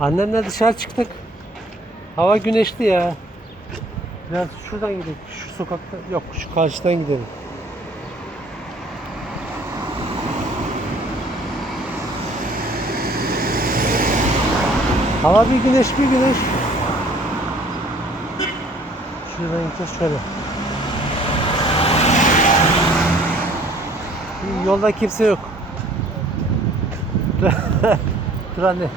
Annemle dışarı çıktık. Hava güneşli ya. Biraz şuradan gidelim. Şu sokakta yok şu karşıdan gidelim. Hava bir güneş bir güneş. Şuradan gideceğiz şöyle. Yolda kimse yok. Dur anne.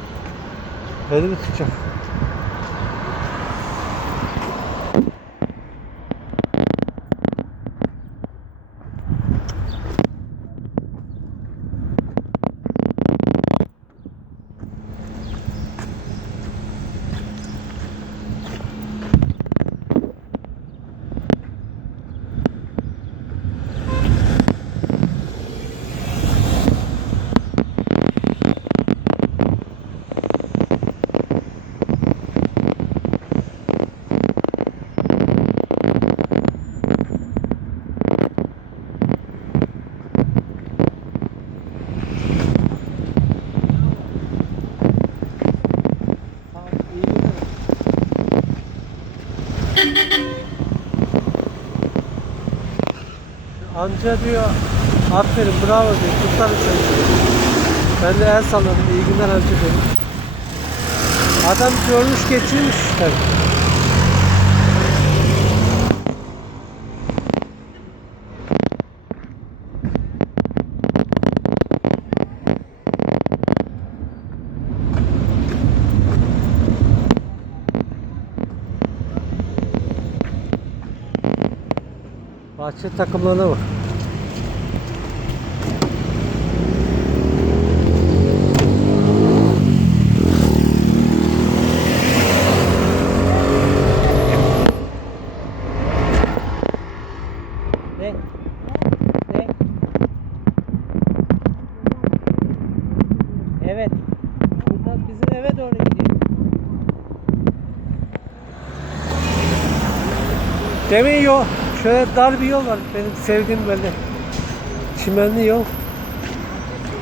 Elimi tutacağım. Amca diyor aferin bravo diyor kurtarın seni. Ben de el salladım iyi günler amca dedim. Adam görmüş geçirmiş tabii. Bahçe takımlarına bak. Ne? Ne? Evet. Bizim eve doğru gidiyor. Demin yol, şöyle dar bir yol var benim sevdiğim böyle çimenli yol.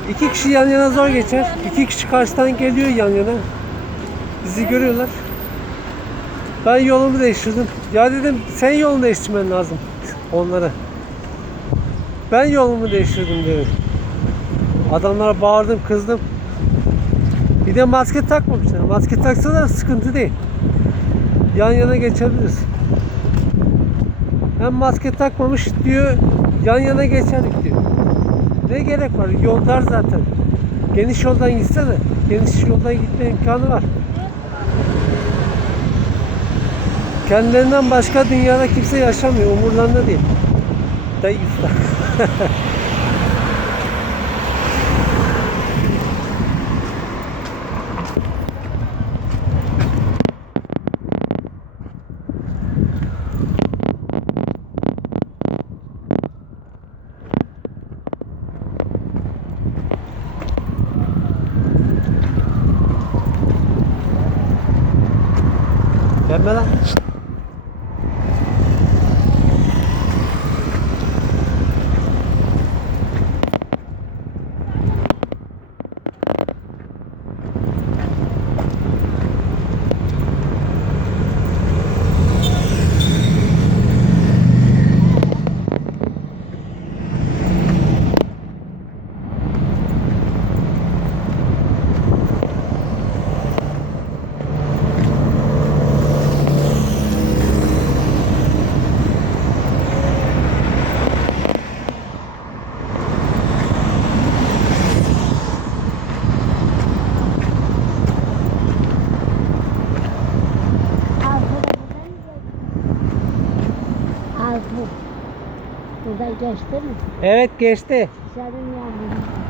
İki kişi yan yana zor geçer. İki kişi karşıdan geliyor yan yana. Bizi görüyorlar. Ben yolumu değiştirdim. Ya dedim sen yolunu değiştirmen lazım onlara. Ben yolumu değiştirdim dedim. Adamlara bağırdım, kızdım. Bir de maske takmamışlar. Maske taksalar sıkıntı değil. Yan yana geçebiliriz. Hem maske takmamış diyor, yan yana geçerdik diyor. Ne gerek var? Yol dar zaten. Geniş yoldan gitsene. Geniş yoldan gitme imkanı var. Kendilerinden başka dünyada kimse yaşamıyor. Umurlarında değil. Dayı. ¿verdad? Burada geçti mi? Evet geçti. Senin yavrum.